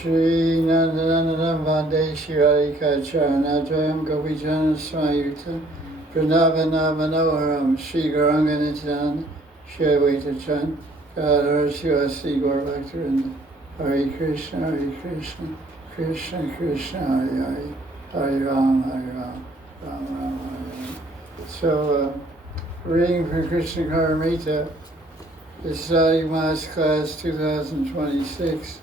Shri Nandanandanam Vande Shirarika Charanadvayam Gopijana Smayuta Vrindavana Manoharam Shri Gauranga Nityananda Shri Advaita Chan Gadadhara Sivasi Gaur Bhaktarinda Hare Krishna Krishna Krishna Hare Hare Hare Ram Ram Ram Hare. So reading from Krishna Karnamrita, Deciding Mass Class 2026,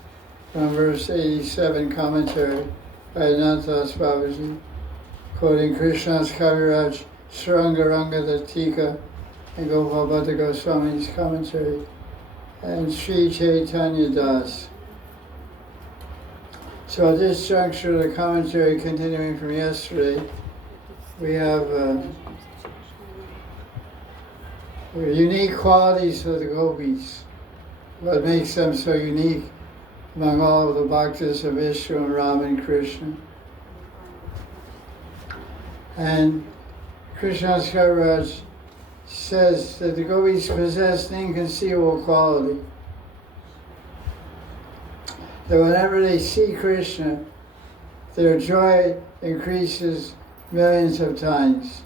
from verse 87, commentary by Ananta Babaji, quoting Krishna's Kaviraj Sarangaranga Tika and Gopal Goswami's commentary, and Sri Chaitanya Das. So at this juncture, the commentary continuing from yesterday, we have unique qualities of the gopis. What makes them so unique among all of the bhaktas of Vishnu and Ram and Krishna. And Krishna's Kaviraj says that the gopis possess an inconceivable quality. That whenever they see Krishna, their joy increases millions of times.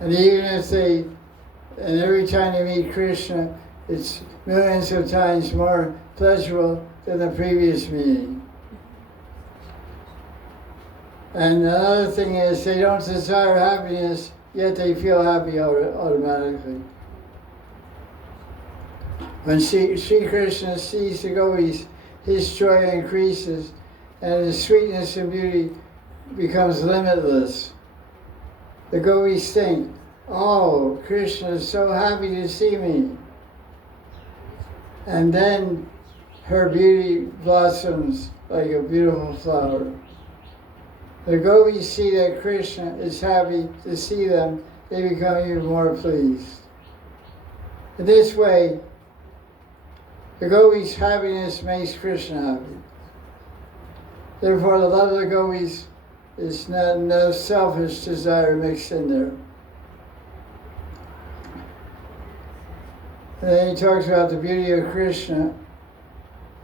And even if and every time they meet Krishna, it's millions of times more pleasurable than the previous meeting. And another thing is, they don't desire happiness, yet they feel happy automatically. When Sri Krishna sees the gopis, his joy increases, and his sweetness and beauty becomes limitless. The gopis think, oh, Krishna is so happy to see me. And then her beauty blossoms like a beautiful flower. The gopis see that Krishna is happy to see them, they become even more pleased. In this way, the gopis' happiness makes Krishna happy. Therefore, the love of the gopis is no selfish desire mixed in there. And then he talks about the beauty of Krishna,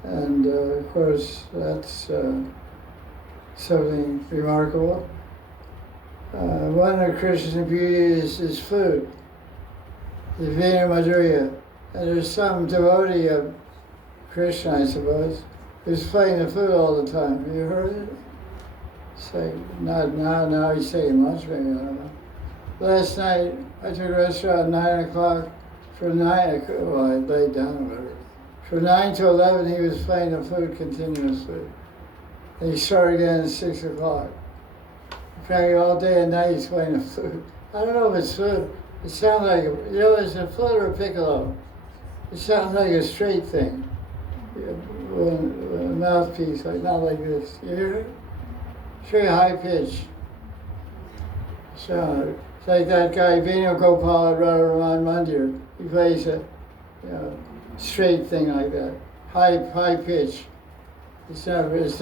and of course that's something remarkable. One of Krishna's beauty is his flute, the Vena Madhurya. And there's some devotee of Krishna, I suppose, who's playing the flute all the time. Have you heard it? Say, not now he's saying much, maybe, I don't know. Last night, I took a restaurant at 9 o'clock. From 9, I laid down a little. From 9 to 11, he was playing the flute continuously. And he started again at 6 o'clock. Practically all day and night he's playing the flute. I don't know if it's flute. It sounds like, is it a flute or a piccolo? It sounds like a straight thing. A mouthpiece, like not like this. You hear it? It's very high pitch. So it's like that guy, Venu Gopal at Radha Mandir. He plays a straight thing like that. High pitch. It's not like, it's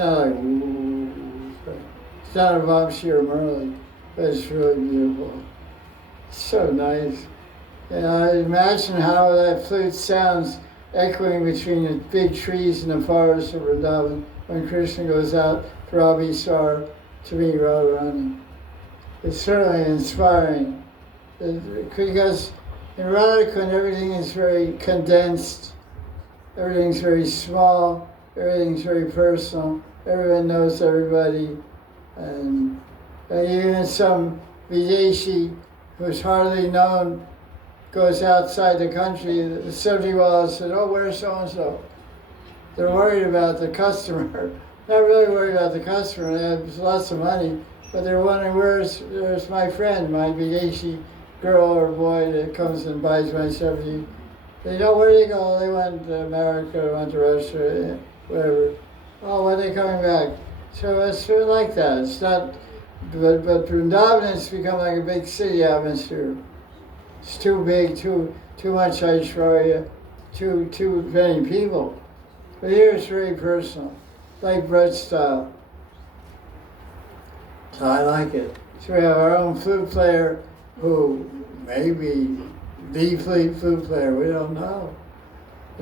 not a Vamshi or Murli, but it's really beautiful. It's so nice. And I imagine how that flute sounds echoing between the big trees in the forest of Vrindavan when Krishna goes out for Abhisar to meet Radharani. It's certainly inspiring, because in Radhakund everything is very condensed, everything's very small, everything's very personal, everyone knows everybody, and even some Videshi who's hardly known goes outside the country, the Subjiwala said, oh, where's so-and-so? They're worried about the customer. Not really worried about the customer, they have lots of money, but they're wondering, where's my friend, my Videshi girl or boy that comes and buys my sabji. They know where they go, they went to America, went to Russia, whatever. Oh, when are they coming back? So it's sort of like that. It's not, but Vrindavan has become like a big city atmosphere. It's too big, too much Aishwarya, too many people. But here it's very personal, like bread style. So I like it. So we have our own flute player who may be the flute player, we don't know.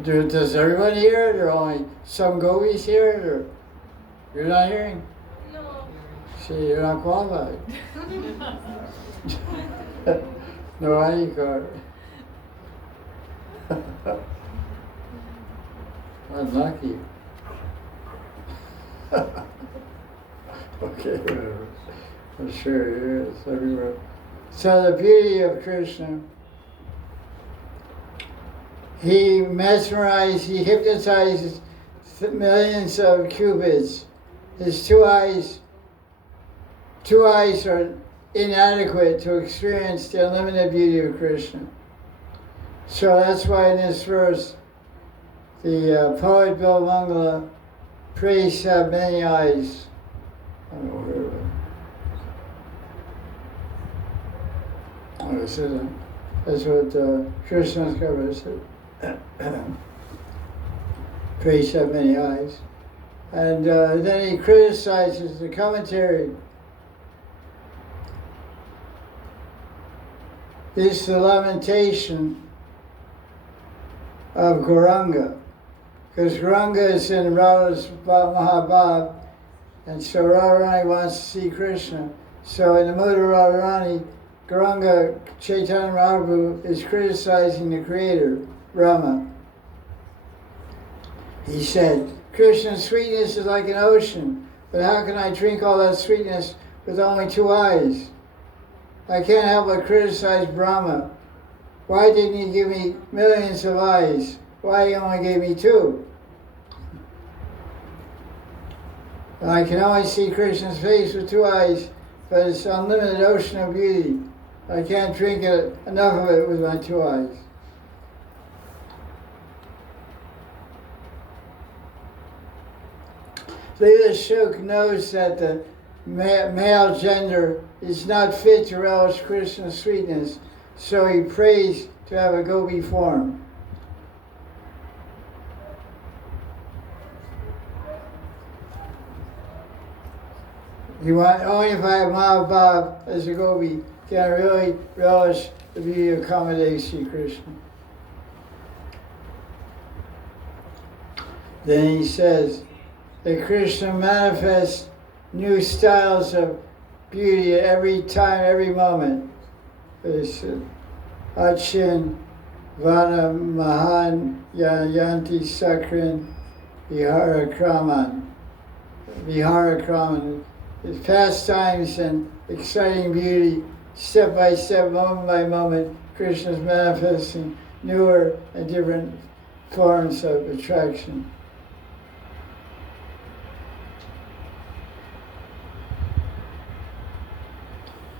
Does everyone hear it, or only some gopis hear it, or you're not hearing? No. See, you're not qualified. No ID card. Unlucky. Okay, whatever. I'm sure it's everywhere. So the beauty of Krishna, he mesmerizes, he hypnotizes millions of cupids. His two eyes are inadequate to experience the unlimited beauty of Krishna. So that's why in this verse, the poet Bill Mangala prays to have many eyes. I don't know where it was. Oh, this isn't. That's what Krishna's cover said. Prays to have many eyes. And then he criticizes the commentary. This is the lamentation of Gauranga, because Gauranga is in Radha's Mahabhav, and so Radharani wants to see Krishna. So in the mood of Radharani, Gauranga Chaitanya Mahaprabhu is criticizing the creator, Brahma. He said, Krishna's sweetness is like an ocean, but how can I drink all that sweetness with only two eyes? I can't help but criticize Brahma. Why didn't he give me millions of eyes? Why he only gave me two? And I can only see Krishna's face with two eyes, but it's an unlimited ocean of beauty. I can't drink enough of it with my two eyes. Leela Shuk knows that the male gender is not fit to relish Krishna's sweetness, so he prays to have a gopi form. Only if I have Mahabhav as a gopi can I really relish the beauty of Kamadesi Krishna. Then he says that Krishna manifests new styles of beauty at every time, every moment. It's Achin, Vana, Mahan, Yanti, Sakrin, Vihara Kraman. Vihara Kraman. It's pastimes and exciting beauty, step by step, moment by moment, Krishna is manifesting newer and different forms of attraction.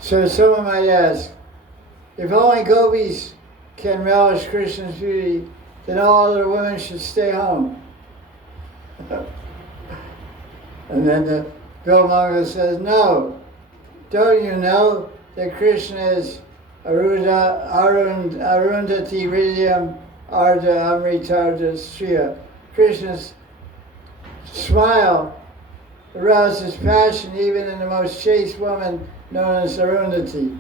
So someone might ask, if only gopis can relish Krishna's beauty, then all other women should stay home. And then the Bill Mangala says, no, don't you know that Krishna is Arundhati Hridayam Arda Amritarda Striya. Krishna's smile arouses passion even in the most chaste woman known as Arundhati.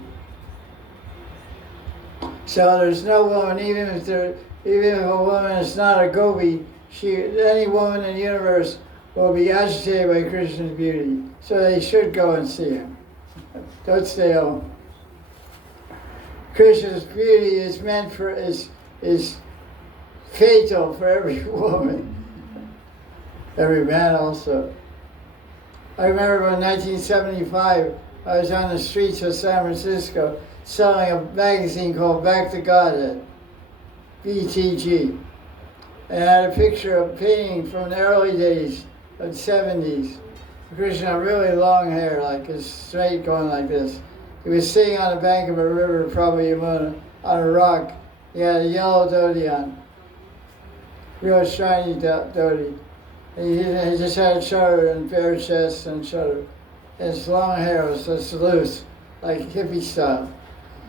So there's no woman, even if a woman is not a gopi, any woman in the universe will be agitated by Krishna's beauty. So they should go and see him. Don't stay home. Krishna's beauty is fatal for every woman, every man also. I remember in 1975, I was on the streets of San Francisco selling a magazine called Back to Godhead, BTG. And I had a picture of a painting from the early days of the 70s. Krishna had really long hair, like his straight going like this. He was sitting on the bank of a river, probably Yamuna, on a rock. He had a yellow dhoti on, real shiny dhoti. He just had a chadar and bare chest and chadar. And his long hair was just loose, like hippie style.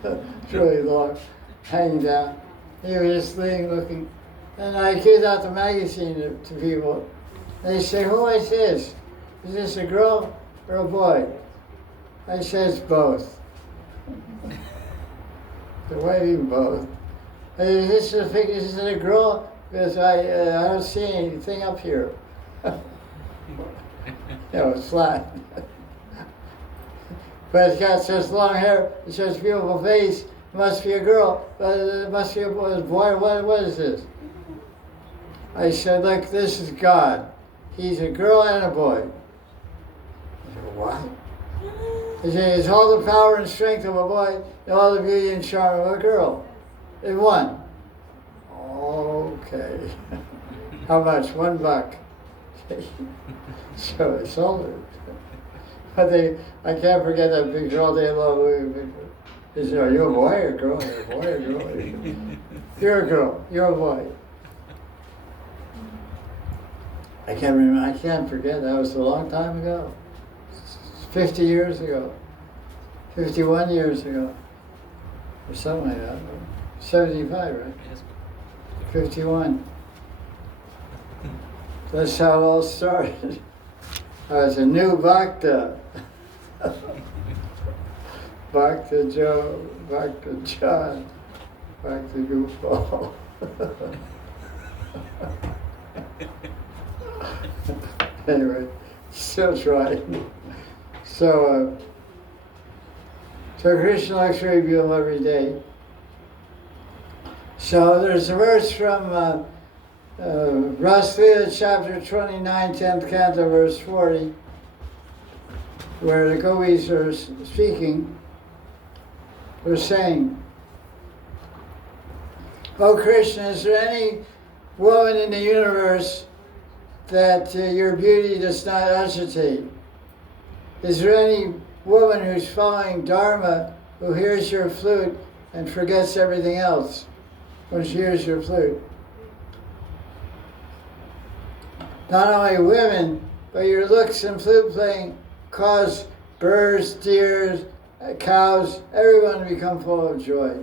It's really long, hanging down. He was just looking. And I give out the magazine to people. They say, who is this? Is this a girl or a boy? I say, it's both. The way you both. Is this a girl because I don't see anything up here. It's flat. But it's got such long hair, it's such a beautiful face. It must be a girl, but it must be a boy. What is this? I said, look, this is God. He's a girl and a boy. I said, what? I said, it's all the power and strength of a boy and all the beauty and charm of a girl in one. Okay. How much? $1. So I sold it. But I can't forget that picture all day long. They said, are you a boy or a girl? You're a boy or a girl? You're a girl. You're a boy. I can't remember. I can't forget. That was a long time ago. 50 years ago. 51 years ago. Or something like that. 75, right? 51. That's how it all started. I was a new Bhakta. Bhakta Joe, Bhakta John, Bhakta Gopal. Anyway, still trying. So Krishna likes to reveal every day. So there's a verse from Raslila chapter 29, 10th canto, verse 40, where the gopis are speaking. They're saying, "Oh Krishna, is there any woman in the universe that your beauty does not agitate? Is there any woman who's following Dharma who hears your flute and forgets everything else when she hears your flute? Not only women, but your looks and flute playing cause birds, deer, cows, everyone to become full of joy."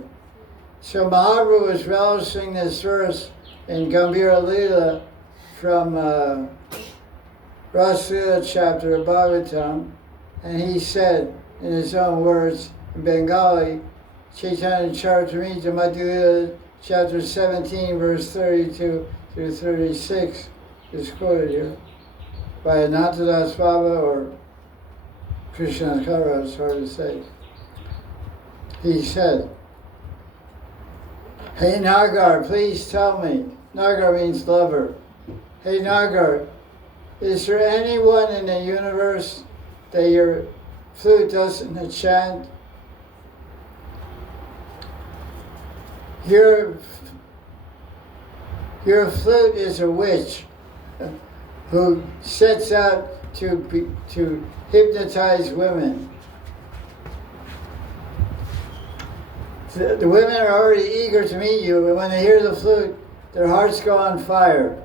So Mahaprabhu was relishing this verse in Gambhira Lila from Raslila chapter of Bhagavatam, and he said in his own words in Bengali, Chaitanya Charitamrita Madhya chapter 17, verse 32 through 36 is quoted here by Ananta Das Baba or Krishna Karnamrita, it's hard to say. He said, "Hey Nagar, please tell me." Nagar means lover. "Hey Nagar, is there anyone in the universe that your flute doesn't enchant? Your flute is a witch who sets out to hypnotize women. The women are already eager to meet you, and when they hear the flute, their hearts go on fire.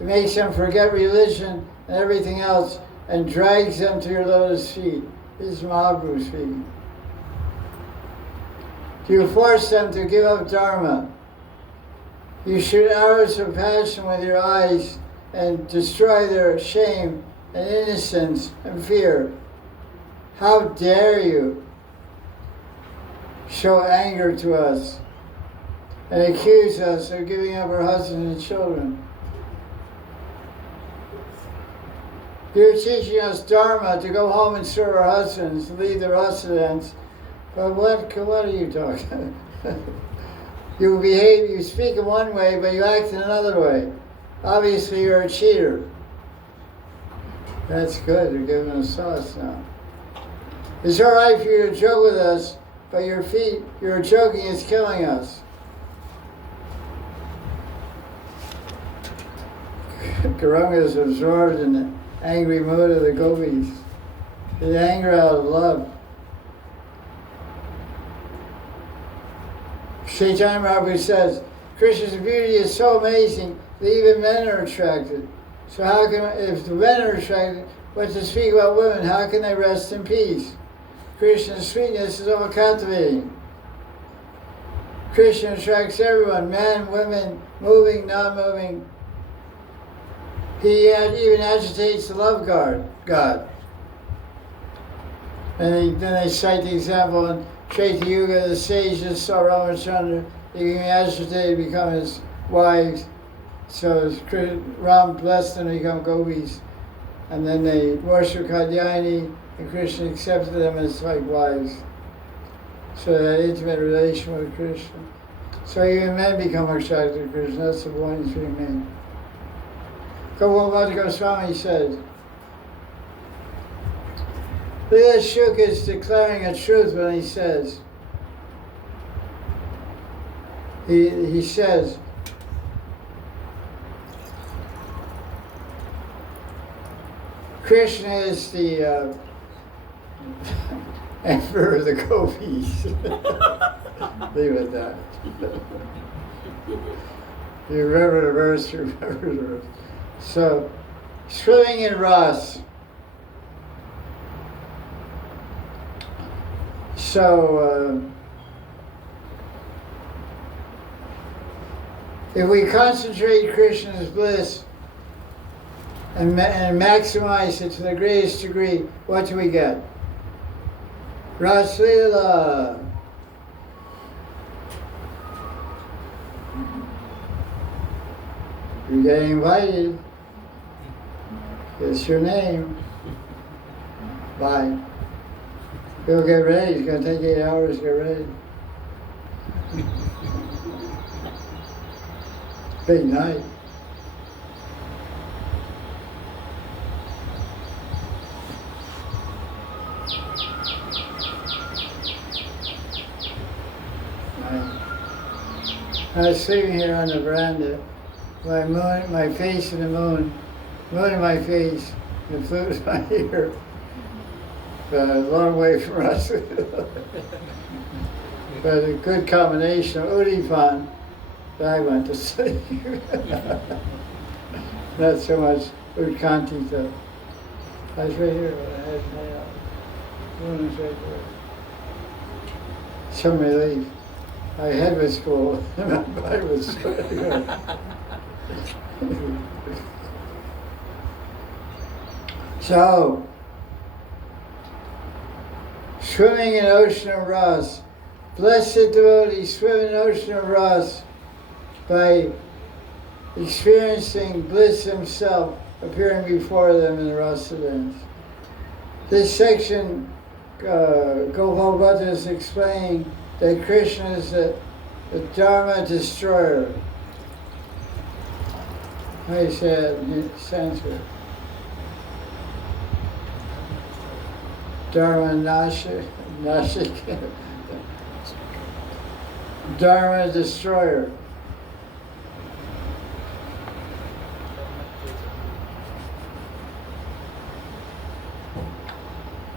It makes them forget religion and everything else and drags them to your lotus feet." This is Mahaprabhu speaking. You force them to give up Dharma. You shoot arrows of passion with your eyes and destroy their shame and innocence and fear. How dare you show anger to us and accuse us of giving up our husbands and children? You're teaching us Dharma to go home and serve our husbands, to leave the residence. But what are you talking about? You speak in one way, but you act in another way. Obviously, you're a cheater. That's good, you're giving us sauce now. It's all right for you to joke with us, but your joking is killing us. Gauranga is absorbed in the angry mood of the gopis. The anger out of love. Chaitanya Mahaprabhu says, Krishna's beauty is so amazing that even men are attracted. So how can, if the men are attracted, but to speak about women, how can they rest in peace? Krishna's sweetness is all captivating. Krishna attracts everyone, men, women, moving, non-moving. He even agitates the love God. And then they cite the example in Treta Yuga, the sages saw Ramachandra, they became agitated, become his wives, So Ram blessed them to become gopis, and then they worship Kalyani, and Krishna accepted them as like wives. So that intimate relation with Krishna. So even men become attracted to Krishna. That's the point is being made. What Goswami says. Leela Shuka is declaring a truth when he says, he says, Krishna is the emperor of the gopis. Leave it at that. You remember the verse, remember the verse. So, swimming in Ras. So, if we concentrate Krishna's bliss and maximize it to the greatest degree, what do we get? Raslila. You're getting invited. It's your name. Bye. Go get ready. It's going to take 8 hours to get ready. Big night. I was sitting here on the veranda, my face in the moon in my face, the flute in my ear. A long way from us. But a good combination of Udipon that I went to sleep. Not so much Udkanti though. I was right here, but I had my moon was right there. Some relief. My head was full, and my body was sweating. So, swimming in ocean of Ras. Blessed devotees swim in ocean of Ras by experiencing bliss himself appearing before them in the Rasa dance. This section, Gopal Bhatta is explaining that Krishna is the Dharma destroyer. How do you say it in Sanskrit? Dharma Nashik. Dharma destroyer.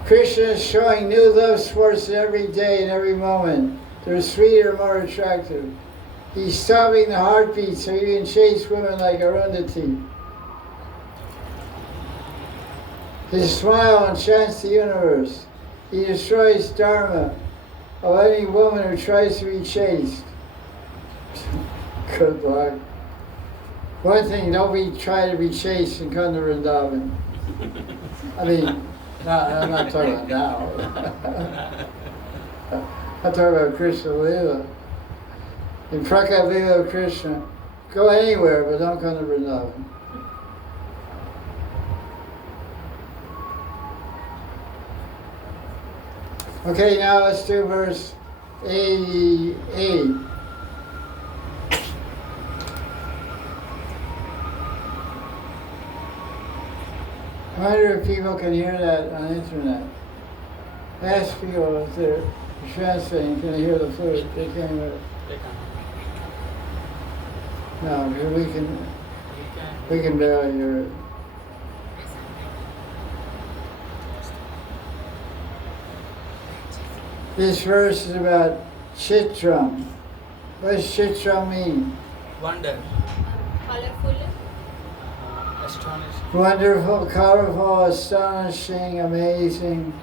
Krishna is showing new love sports every day and every moment. They're sweeter, more attractive. He's stopping the heartbeat so he can chase women like Arundhati. His smile enchants the universe. He destroys dharma of any woman who tries to be chased. Good luck. One thing, don't try to be chased and come to Vrindavan. I mean, I'm not talking about now. I'm talking about Krishna Leela. In Prakat Leela of Krishna, go anywhere, but don't come to Vrindavan. Okay, now let's do verse 88. I wonder if people can hear that on the internet. Ask people if they're translating, can they hear the flute? They can't hear it. They can't. No, we can barely hear it. This verse is about Chitram. What does Chitram mean? Wonder. Colorful. Astonishing. Wonderful, colorful, astonishing, amazing.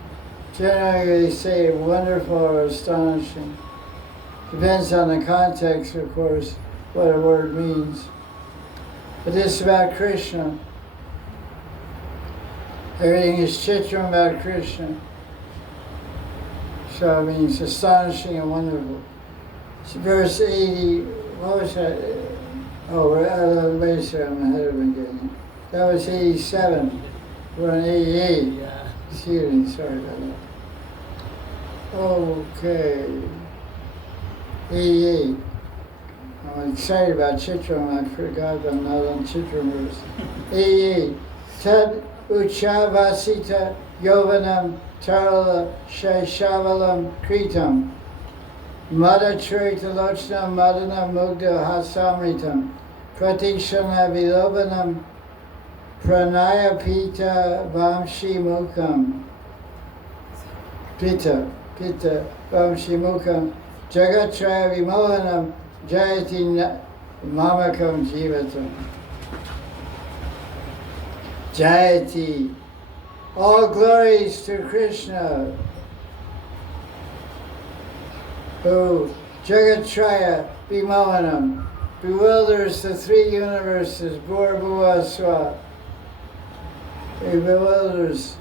Generally they say wonderful or astonishing. Depends on the context, of course, what a word means. But this is about Krishna. Everything is Chitram about Krishna. So it means astonishing and wonderful. So verse 80, what was that? Oh, wait a second, I'm ahead of him again. That was 87. We're on 88. Yeah. Excuse me, sorry about that. Okay. 88. I'm excited about Chitram. I forgot I'm not on Chitram. 88. Tad Uchavasita Yovanam Tarala Shaishavalam Kritam Mada Charita Lochnam Madana Mugda Hasamritam Pratikshana Vilobanam Pranaya Pita Vamshi Mukam Pita Vamshi Mukam Jagatraya Vimohanam Jayati Mamakam Jivatam Jayati. All glories to Krishna, who Jagatraya Vimohanam bewilders the three universes, Bhurabhuvaswa. He bewilders,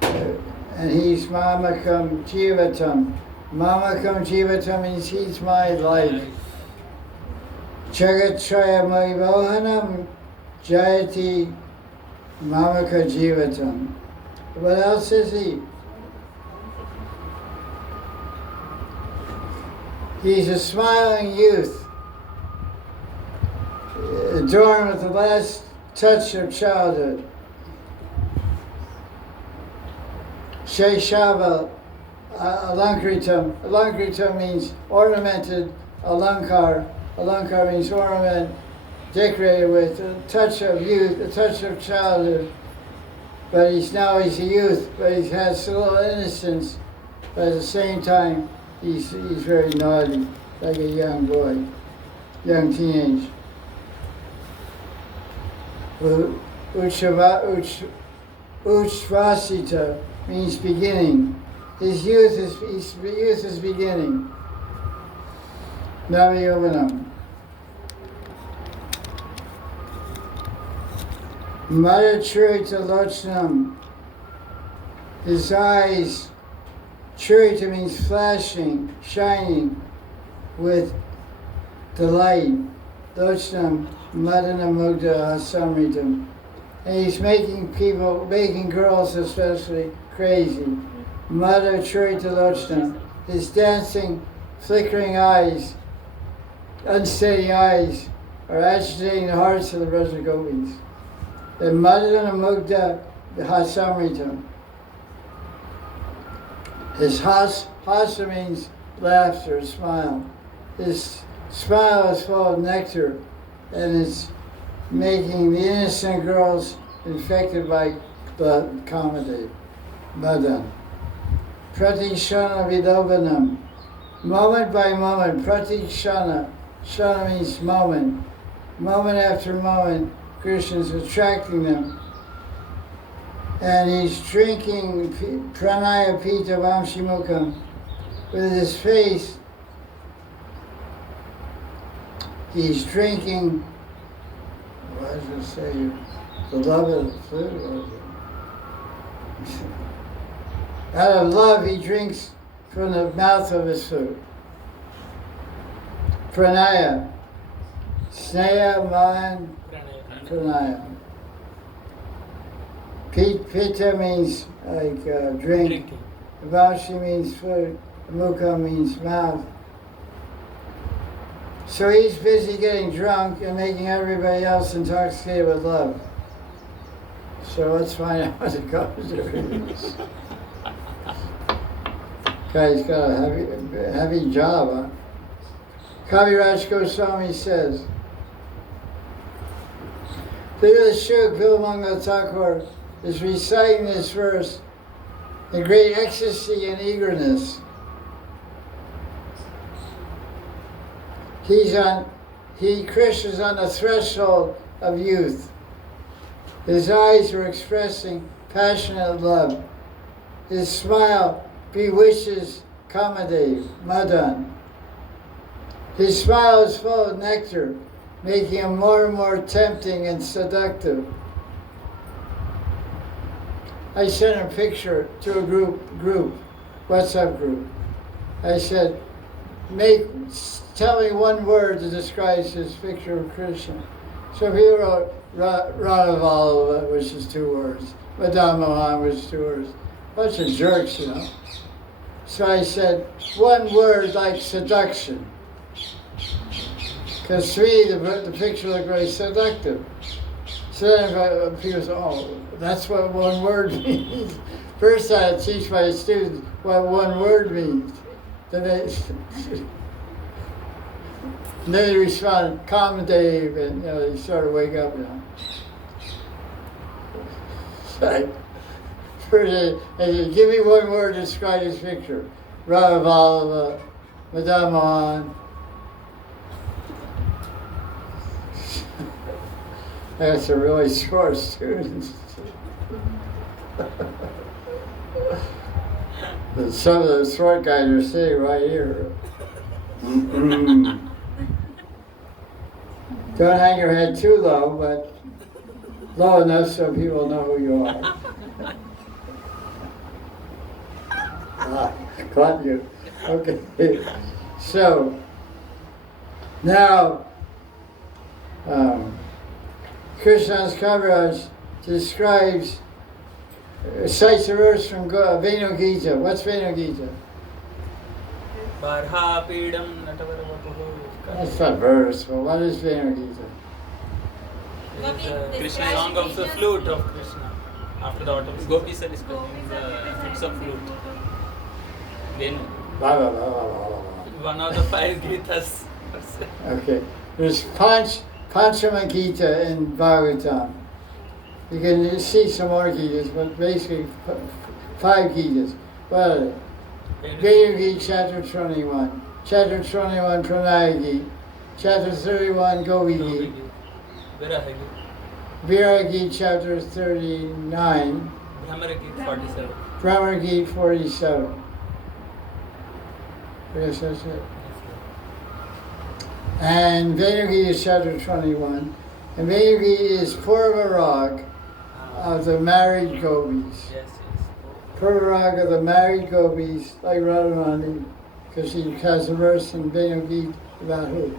and he's Mamakam Jivatam. Mamakam Jivatam means he's my life. Jagatraya Vimohanam Jayati Mamaka Jivatam. What else is he? He's a smiling youth, adorned with the last touch of childhood. Shaishava Alankritam. Alankritam means ornamented. Alankar. Alankar means ornament, decorated with a touch of youth, a touch of childhood. But he's a youth, but he has a little innocence. But at the same time, he's very naughty, like a young boy, young teenage. Uchvasita means beginning. His youth is beginning. Naviyovanam. Madachurita Lochnam. His eyes, Churita means flashing, shining with delight. Lochnam, Madana Mugda Hasamritam. And he's making girls especially, crazy. Madachurita Lochnam. His dancing, flickering eyes, unsteady eyes, are agitating the hearts of the Raja Gopis. The Madana Mugda Hasamritam. His hasa means laughter, smile. His smile is full of nectar, and it's making the innocent girls infected by the comedy. Madan. Pratikshana Vidobanam. Moment by moment, Pratikshana. Shana means moment. Moment after moment, Krishna is attracting them. And he's drinking pranaya pita vamshimukam with his face. He's drinking, what does it say? The love of the food? Out of love, he drinks from the mouth of his food. Pranaya. Sneha, man, pranaya. Pita means like drink. Vamshi means food. Mukha means mouth. So he's busy getting drunk and making everybody else intoxicated with love. So let's find out what the cause is. Guy's got a heavy job, huh? Kaviraj Goswami says, Lila Shuk Bilmangal Thakur is reciting this verse in great ecstasy and eagerness. Krishna's on the threshold of youth. His eyes are expressing passionate love. His smile bewitches Kamadev, Madan. His smile is full of nectar, making him more and more tempting and seductive. I sent a picture to a group, WhatsApp group. I said, tell me one word that describes this picture of Krishna. So he wrote Radha Vallabha, which is 2 words. Madan, which is 2 words. Bunch of jerks, you know. So I said, one word like seduction. Because to me, the picture looked very seductive. So then people say, oh, that's what one word means. First I had to teach my students what one word means. Then they responded, "Come, Dave," and they sort of wake up, you know. So first I said, give me one word to describe this picture. Radha Vallabha, Madan Mohan. That's a really short students. Some of the short guys are sitting right here. Don't hang your head too low, but low enough so people know who you are. Caught you. Okay. So, now, Krishna's Kaviraj describes, cites a verse from Venu Gita. What's Venu Gita? That's not verse, but what is Venu Gita? Krishna song of the flute of Krishna. After the autumn, Gopis are describing the flutes of flute. Venu. One of the 5 Gitas. Okay. There's Panchama Gita in Bhagavatam. You can see some more Gitas, but basically 5 Gitas. What are they? Venu Gita, chapter 21. Chapter 21, Pranaya Gita. Chapter 31, Gopi Gita. Viraha Gita, chapter 39. Brahmara Gita, 47. Brahmara Gita, 47. Yes, that's it. And Venu Gita is chapter 21. And Venu Gita is Purvarag of the married gopis. Yes. Purvarag of the married gopis, like Radharani, because he has a verse in Venu Gita about who?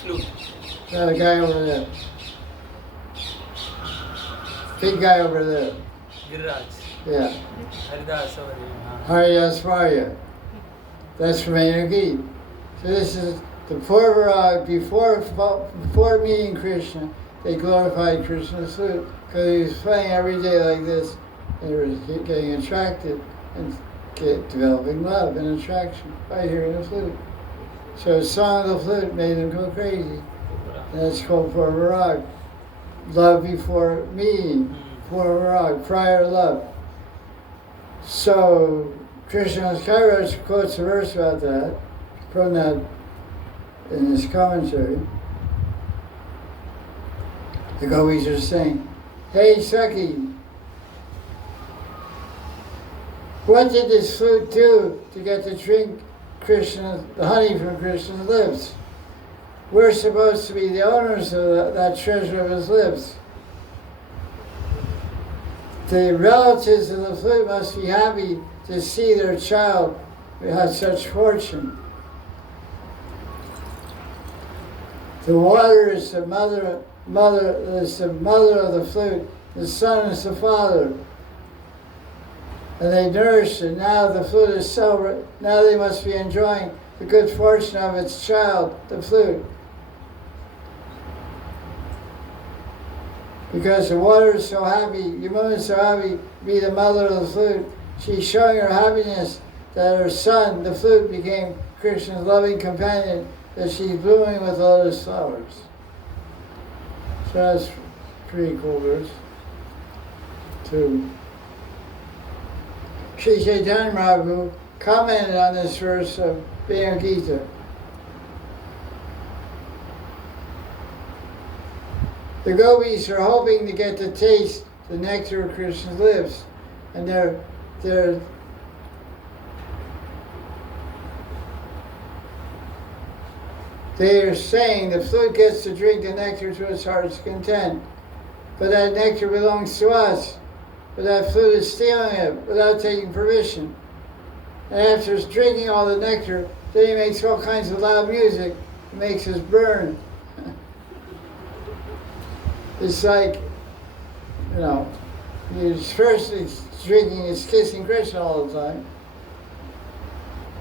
Flute. The guy over there. Big guy over there. Giriraj. Yeah. Haridas over Haridas Varya. That's from Venu Gita. So this is the Purvarag, before meeting Krishna, they glorified Krishna's flute because he was playing every day like this. They were getting attracted and developing love and attraction by hearing the flute. So the song of the flute made them go crazy. And that's called Purvarag. Love before meeting. Purvarag, prior love. So Krishna's Kaviraj quotes a verse about that from that in his commentary. The gopis are saying, "Hey Saki, what did this flute do to get to drink the honey from Krishna's lips? We're supposed to be the owners of that treasure of his lips. The relatives of the flute must be happy to see their child have such fortune. The water is the mother of the flute. The son is the father. And they nourish it. Now the flute is so. Now they must be enjoying the good fortune of its child, the flute. Because the water is so happy, Yamuna is so happy to be the mother of the flute. She's showing her happiness that her son, the flute, became Krishna's loving companion, that she's blooming with lotus flowers. So that's pretty cool verse. 2. Sri Chaitanya Mahaprabhu commented on this verse of Venu Gita. The gopis are hoping to get to taste the nectar of Krishna's lips, and they are saying the flute gets to drink the nectar to its heart's content, but that nectar belongs to us. But that flute is stealing it without taking permission. And after drinking all the nectar, Then he makes all kinds of loud music. It makes us burn. It's like, you know, first it's drinking, it's kissing Krishna all the time.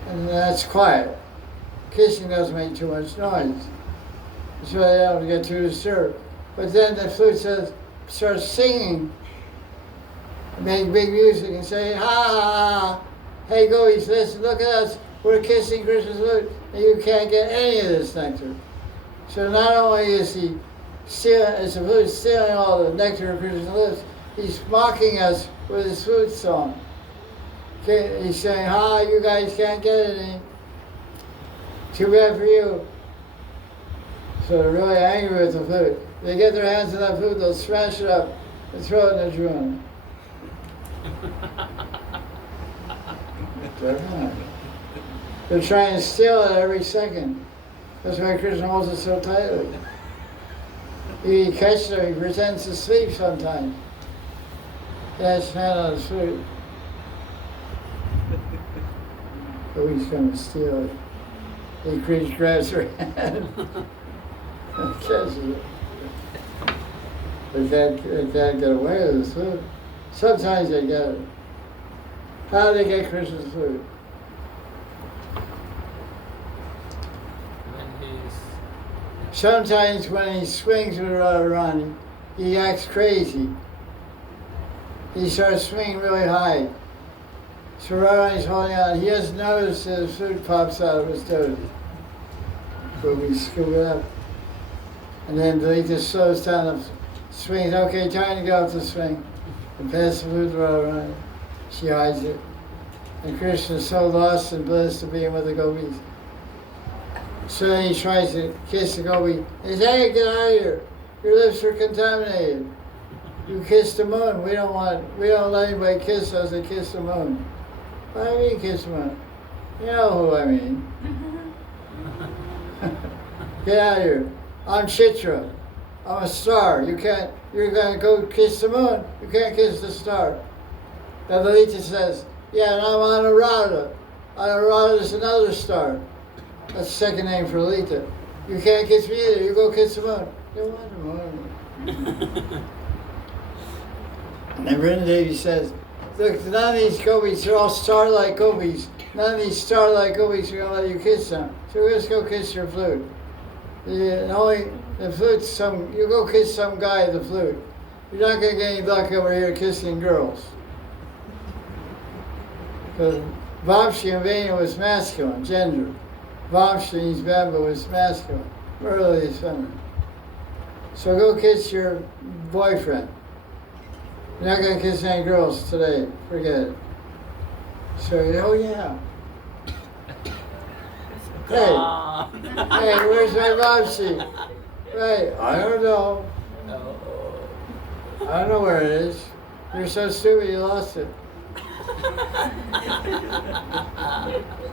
And that's quiet. Kissing doesn't make too much noise. So they don't get too disturbed. But then the flute starts singing, make big music and say, ha ha ha, hey gopis, listen, look at us, we're kissing Krishna's flute, and you can't get any of this nectar. So not only is the flute stealing all the nectar of Krishna's lips, he's mocking us with his flute song. Okay, he's saying, ha, you guys can't get any. Too bad for you. So they're really angry with the flute. They get their hands on that flute, they'll smash it up and throw it in the drone. They're trying to steal it every second. That's why Krishna holds it so tightly. You catch them, he pretends to sleep sometimes. He has his hand on his flute. So he's going to steal it. He grabs her hand and catches it. They can't get away with his flute. Sometimes they get it. How do they get Krishna's flute? Sometimes when he swings with Radharani, he acts crazy. He starts swinging really high. So Radharani's holding on. He doesn't notice that his flute pops out of his dhoti. So we scoop it up. And then Lita slows down the swings. Okay, time to get off the swing. And pass the flute to Radharani. She hides it. And Krishna is so lost and blessed to be with the gopis. So then he tries to kiss the gopi. He says, hey, get out of here. Your lips are contaminated. You kissed the moon. We don't let anybody kiss us. They kiss the moon. What do you mean kiss the moon? You know who I mean. Get out of here. I'm Chitra. I'm a star. You're gonna go kiss the moon. You can't kiss the star. Then Lalita says, yeah, and I'm Anuradha. Anuradha is another star. That's the second name for Lalita. You can't kiss me either. You go kiss the moon. You want the moon. And Vrindadevi says, look, none of these gopis are all star-like gopis. None of these star-like gopis are going to let you kiss them. So just go kiss your flute. The flute's you go kiss some guy at the flute. You're not going to get any luck over here kissing girls. Because Vamshi and Vena was masculine, gender. Vamshi means Bamba was masculine. Murali is feminine. So go kiss your boyfriend. You're not going to kiss any girls today. Forget it. So, oh yeah. Hey, where's my Vamshi? Right, I don't know. I don't know where it is. You're so stupid you lost it.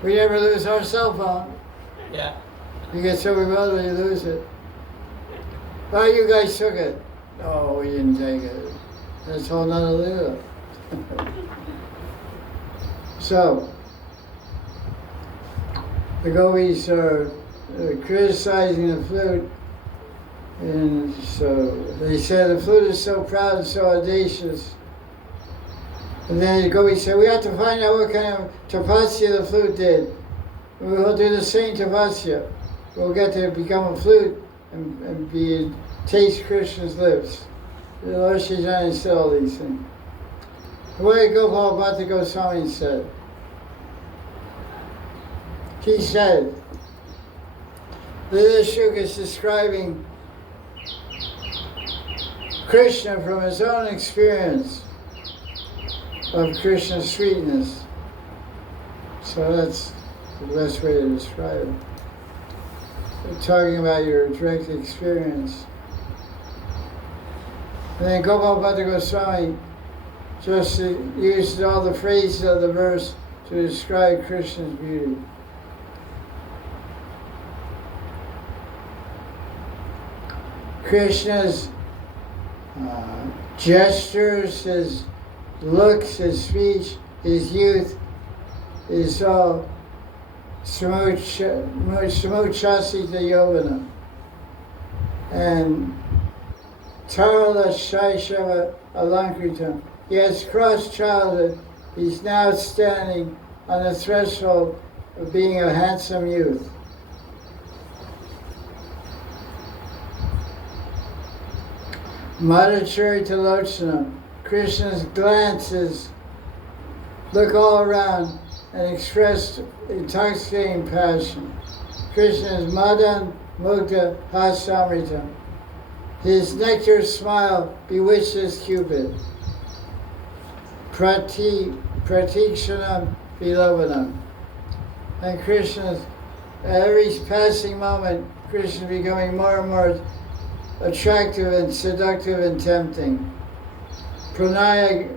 We never lose our cell phone. Yeah. You get so bewildered you lose it. Oh, you guys took it. No, we didn't take it. That's a whole nother deal. So, the gopis are criticizing the flute, and so they said the flute is so proud and so audacious. And then the gopis said, we have to find out what kind of tapasya the flute did. We'll do the same tapasya. We'll get to become a flute and taste Krishna's lips. The Lord Chaitanya said all these things. The way Gopal Bhatta Goswami said. He said, this Shuka is describing Krishna from his own experience of Krishna's sweetness. So that's the best way to describe it. We're talking about your direct experience. And then Gopal Bhatta Goswami just used all the phrases of the verse to describe Krishna's beauty. Krishna's gestures, his looks, his speech, his youth is all Samuchasita Yovana, and Tarala Shaishava Alankrita. He has crossed childhood. He's now standing on the threshold of being a handsome youth. Madhacharita Lochana. Krishna's glances look all around and express intoxicating passion. Krishna is Madan Mugdha Hasamrita. His nectar smile bewitches Cupid. Pratikshanam Vilovanam. And Krishna's, at every passing moment, Krishna is becoming more and more attractive and seductive and tempting. Pranaya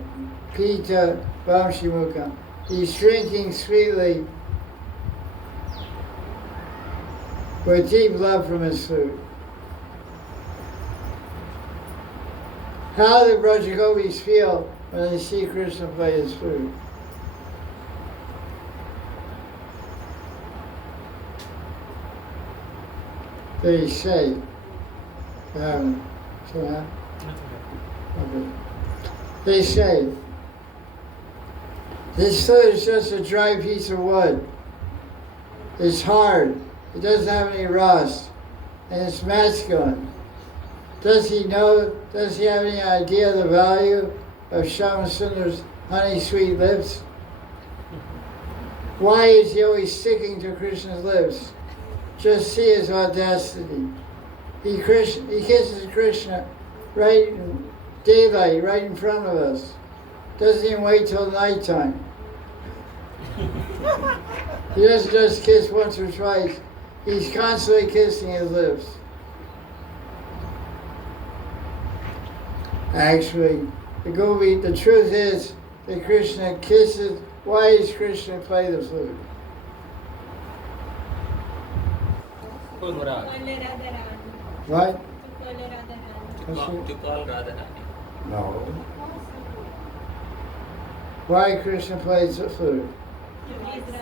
Pita Vamshimukha. He's drinking sweetly with deep love from his flute. How do Brajagopis feel when they see Krishna play his flute? They say, okay. They say, this flute is just a dry piece of wood. It's hard. It doesn't have any rust. And it's masculine. Does he have any idea of the value of Shamasundar's honey sweet lips? Why is he always sticking to Krishna's lips? Just see his audacity. He kisses Krishna right in daylight, right in front of us. Doesn't even wait till nighttime. He doesn't just kiss once or twice. He's constantly kissing his lips. Actually, the truth is that Krishna kisses. Why does Krishna play the flute? What? To call Radha. No. Why Krishna plays the flute? He likes the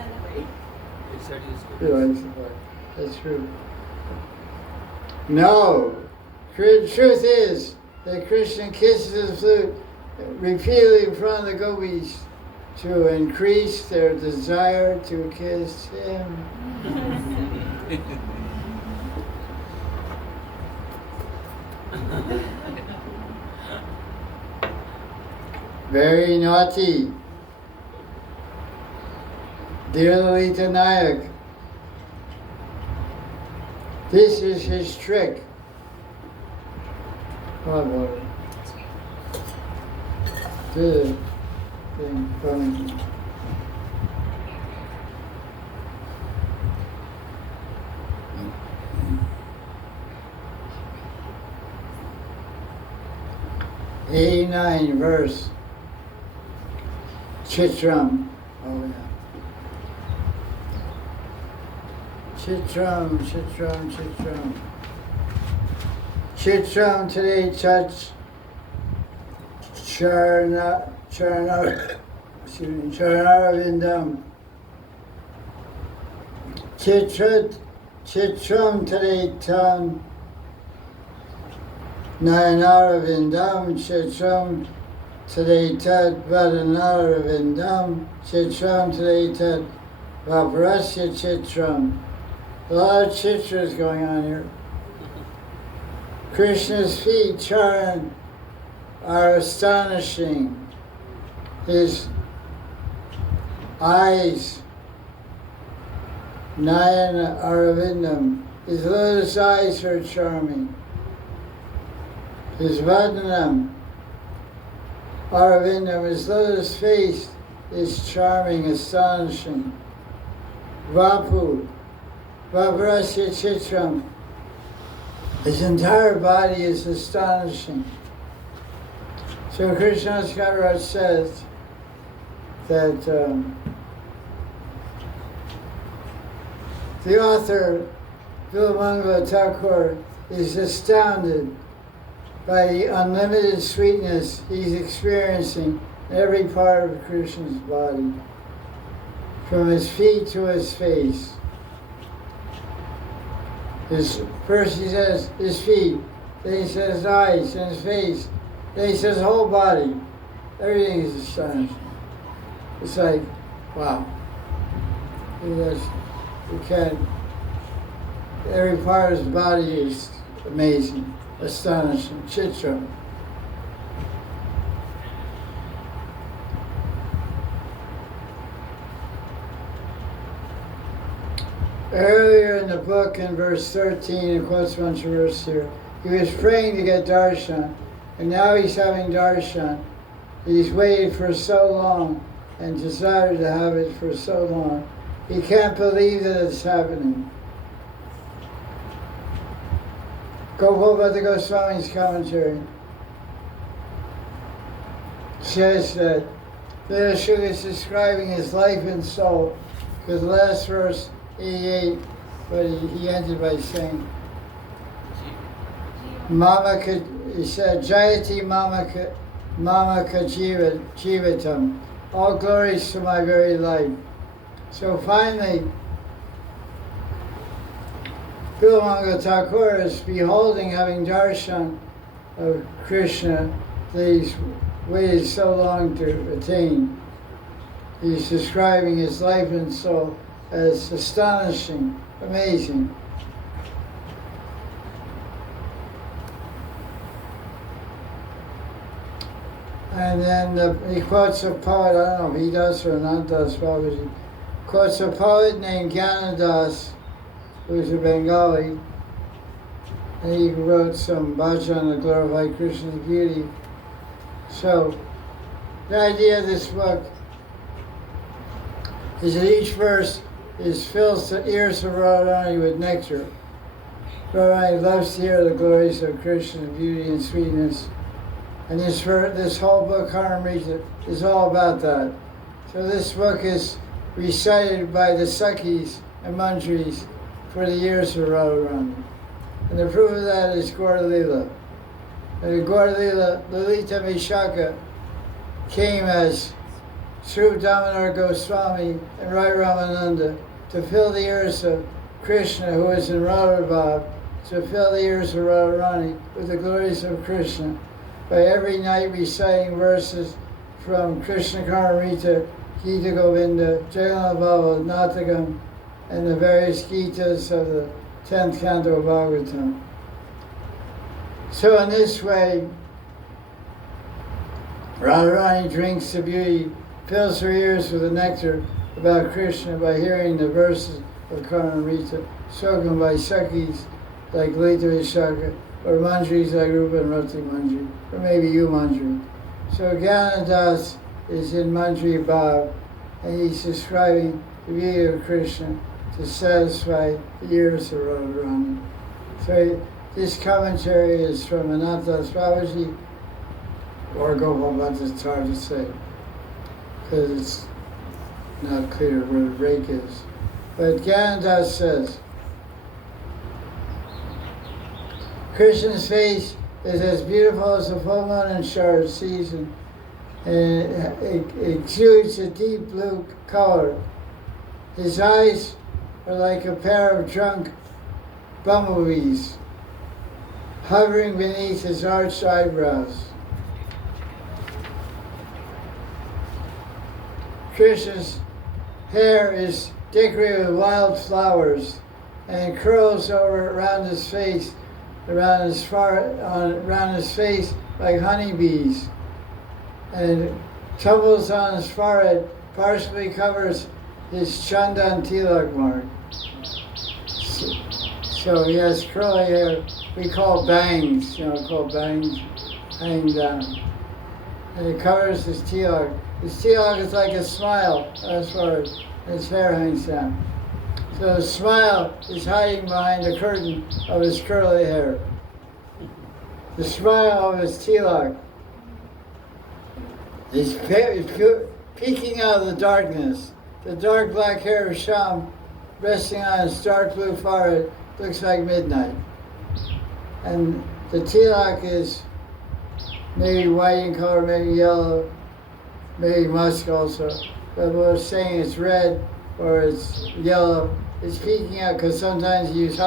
flute. That's true. No. The truth is that Krishna kisses the flute repeatedly in front of the gopis to increase their desire to kiss him. Very naughty. Dear Lalita Nayak, this is his trick. Oh boy. Good thing funny. '89 verse. Chitram. Oh yeah. Chitram, Chitram, Chitram. Chitram today touch Charnaravindam. Chitram today tan Nayanaravindam. Chitram today tat Vadanaravindam. Chitram today tat Vaprasya Chitram. A lot of chitras going on here. Krishna's feet, Charan, are astonishing. His eyes, Nayana Aravindam. His lotus eyes are charming. His Vadanam Aravindam, his lotus face is charming, astonishing. Vapu, Vavrasya Chitram. His entire body is astonishing. So Krishna Kaviraj says that the author, Vilamangala Thakur, is astounded by the unlimited sweetness he's experiencing in every part of Krishna's body, from his feet to his face. First he says his feet, then he says his eyes and his face, then he says whole body. Everything is astonishing. It's like, wow. You can't, every part of his body is amazing, astonishing, chitra. Earlier in the book, in verse 13, it quotes a bunch of verses here. He was praying to get darshan, and now he's having darshan. He's waited for so long and desired to have it for so long. He can't believe that it's happening. Gopal Goswami's commentary says that Lila Shuka is describing his life and soul, because the last verse, 88, but he ended by saying, he said, Jayati Mamaka Jivatam, all glories to my very life. So finally, Bilamanga Thakur is beholding, having darshan of Krishna that he's waited so long to attain. He's describing his life and soul as astonishing, amazing. And then he quotes a poet, I don't know if he does or Ananta does, Babaji, quotes a poet named Gyanadas, who's a Bengali, and he wrote some bhajan to glorify Krishna's beauty. So, the idea of this book is that each verse fills the ears of Radharani with nectar. Radharani loves to hear the glories of Krishna's beauty and sweetness. And this whole book, Karnamrita, is all about that. So this book is recited by the Sakhis and Manjaris for the ears of Radharani. And the proof of that is Gaura Lila. And Gaura Lila, Lalita Vishaka, came as Sri Damodar Goswami and Rai Ramananda to fill the ears of Krishna, who is in Radhabhav, to fill the ears of Radharani with the glories of Krishna, by every night reciting verses from Krishna Karnamrita, Gita Govinda, Jagannath Bhava, Natakam, and the various Gitas of the 10th canto of Bhagavatam. So in this way, Radharani drinks the beauty, fills her ears with the nectar about Krishna by hearing the verses of Karnamrita, spoken by Sakhis like Lita Vishaka, or Manjaris like Rupa and Rati Manjari, or maybe you Manjari. So Gyanadas is in Manjari Bhav, and he's describing the beauty of Krishna to satisfy the ears of Radharani. So this commentary is from Ananta's Babaji, or Gopal, but it's hard to say, because it's not clear where the break is. But Gyanadas says, Krishna's face is as beautiful as the full moon in Sharad season, and it exudes a deep blue color. His eyes are like a pair of drunk bumblebees hovering beneath his arched eyebrows. Krishna's hair is decorated with wild flowers and curls over around his face, around his face like honeybees, and tumbles on his forehead, partially covers his chandan tilak mark. So he has curly hair, we call bangs, hang down. And it covers his tilak. His tilak is like a smile as far as his hair hangs down. So the smile is hiding behind the curtain of his curly hair. The smile of his tilak is peeking out of the darkness. The dark black hair of Sham resting on his dark blue forehead looks like midnight. And the tilak is maybe white in color, maybe yellow, maybe musk also. But we're saying it's red or it's yellow. It's peeking out because sometimes you use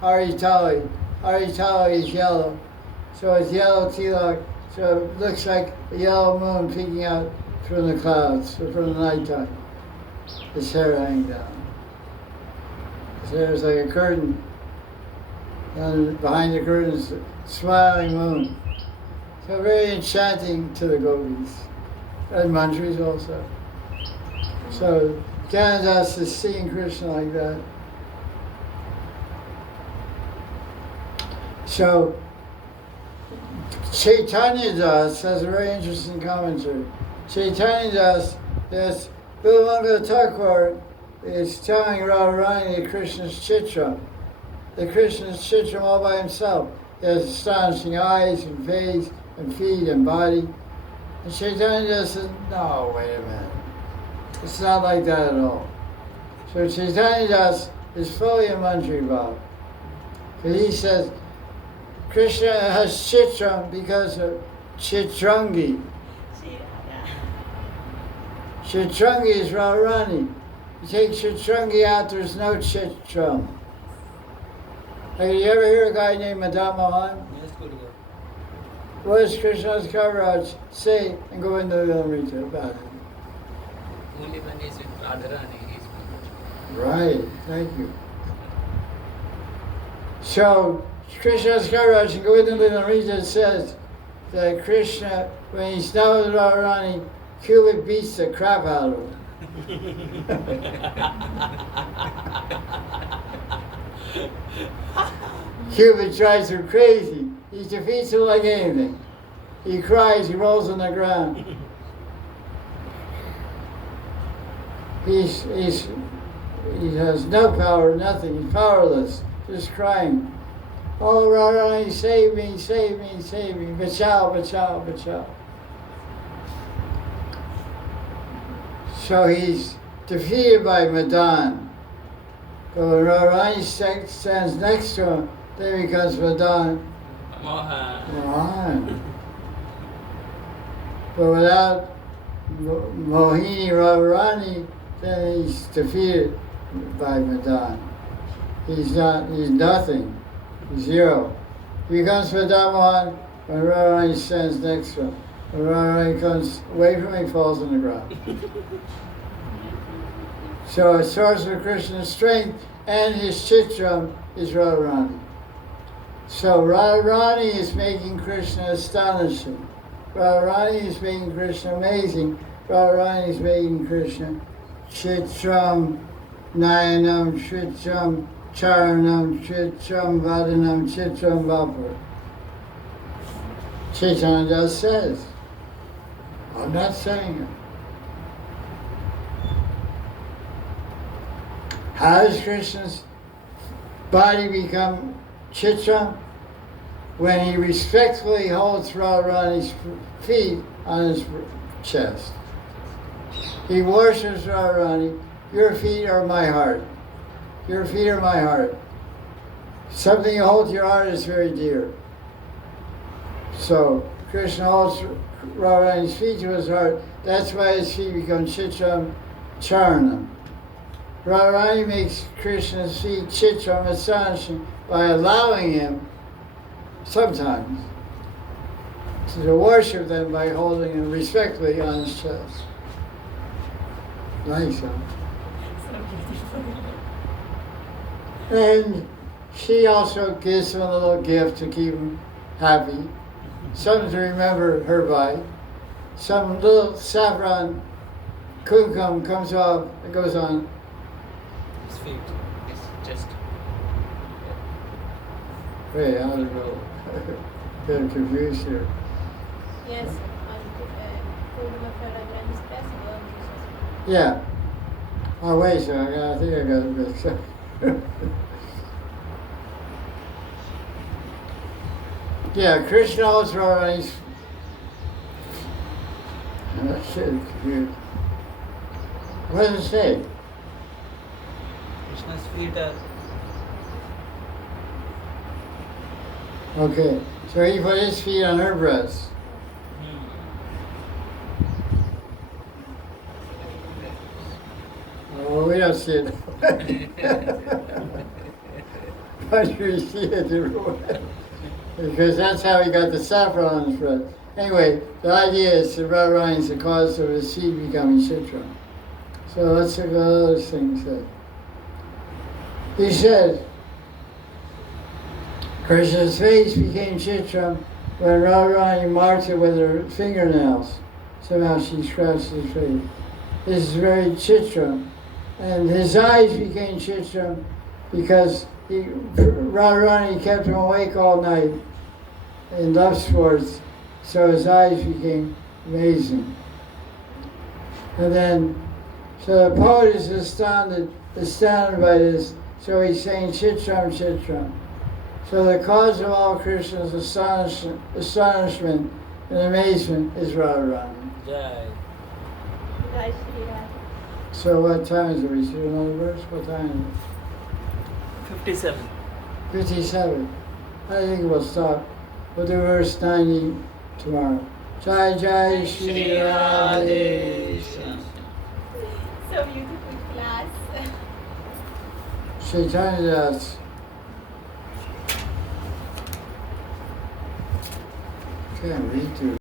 Haritali. Haritali is yellow. So it's yellow tilak. So it looks like a yellow moon peeking out from the clouds, from the nighttime. His hair hanging down. His hair is like a curtain. And behind the curtain is a smiling moon. So very enchanting to the gopis. And Manjaris also. So Janadas is seeing Krishna like that. So Chaitanya Das has a very interesting commentary. Chaitanya Das, yes, Bilamanga Thakur is telling Radharani that Krishna's Chitram. That Krishna's Chitram all by himself. He has astonishing eyes and face and feet and body. And Chaitanya Das says, no, wait a minute. It's not like that at all. So Chaitanya Das is fully a Manjari Bhav. So he says, Krishna has Chitram because of Chitrangi. Chitrangi is Radharani. You take Chitrangi out, there's no Chitram. Like, you ever hear a guy named Madan Mohan? Yes, good. What does Krishna's Kaviraj say and go into the Amrita about it? Only one is with Radharani. Right, thank you. So, Krishna's Kaviraj and go into the Amrita says that Krishna, when he's done with Radharani, Cupid beats the crap out of him. Cupid drives her crazy. He defeats her like anything. He cries, he rolls on the ground. He has no power, nothing. He's powerless, just crying. Oh, Radharani, save me, save me, save me. Bachao, bachao, bachao. So he's defeated by Madan. But when Radharani stands next to him, then he becomes Madan. Mohan. But without Mohini Radharani, then he's defeated by Madan. He's nothing. He's zero. He becomes Madan Mohan when Radharani stands next to him. When Radharani comes away from him, he falls on the ground. So a source of Krishna's strength and his Chitram is Radharani. So Radharani is making Krishna astonishing. Radharani is making Krishna amazing. Radharani is making Krishna Chitram, Nayanam, Chitram, Charanam, Chitram, Vadanam, Chitram, Vapur. Chaitanya Das says. I'm not saying it. How does Krishna's body become Chitra? When he respectfully holds Radharani's feet on his chest. He worships Radharani. Your feet are my heart. Your feet are my heart. Something you hold to your heart is very dear. So Krishna holds Radharani's feet to his heart. That's why his feet become Chitram Charanam. Radharani makes Krishna's feet Chitram astonishing by allowing him sometimes to worship them by holding them respectfully on his chest. Like so. And she also gives him a little gift to keep him happy. Something to remember her by. Some little saffron kumkum comes off and goes on His feet, his chest. Wait, I'm a little getting confused here. Yes, Yeah. Oh, wait a second. I think I got it mixed up. Yeah, Krishna holds Radharani's. That shit is confused. What does it say? Krishna's feet are. Okay, so he put his feet on her breast. Oh, we don't see it. because that's how he got the saffron on his bread. Anyway, the idea is that Radharani is the cause of the seed becoming Chitra. So let's look at other things there. He said, Krishna's face became Chitra when Radharani marked it with her fingernails. Somehow she scratched his face. This is very Chitra. And his eyes became Chitra because Radharani kept him awake all night in love sports, so his eyes became amazing. And then, so the poet is astounded by this, so he's saying Chitram, Chitram. So the cause of all Krishna's astonishment and amazement is Radharani. Jai. Jai Shri Radha. So what time is it? We see another verse? What time is 57. it? 57. I think we'll stop. We'll do verse 90 tomorrow. Jai Jai Shri Radhe. So beautiful class. Chaitanya Das. Can't read through.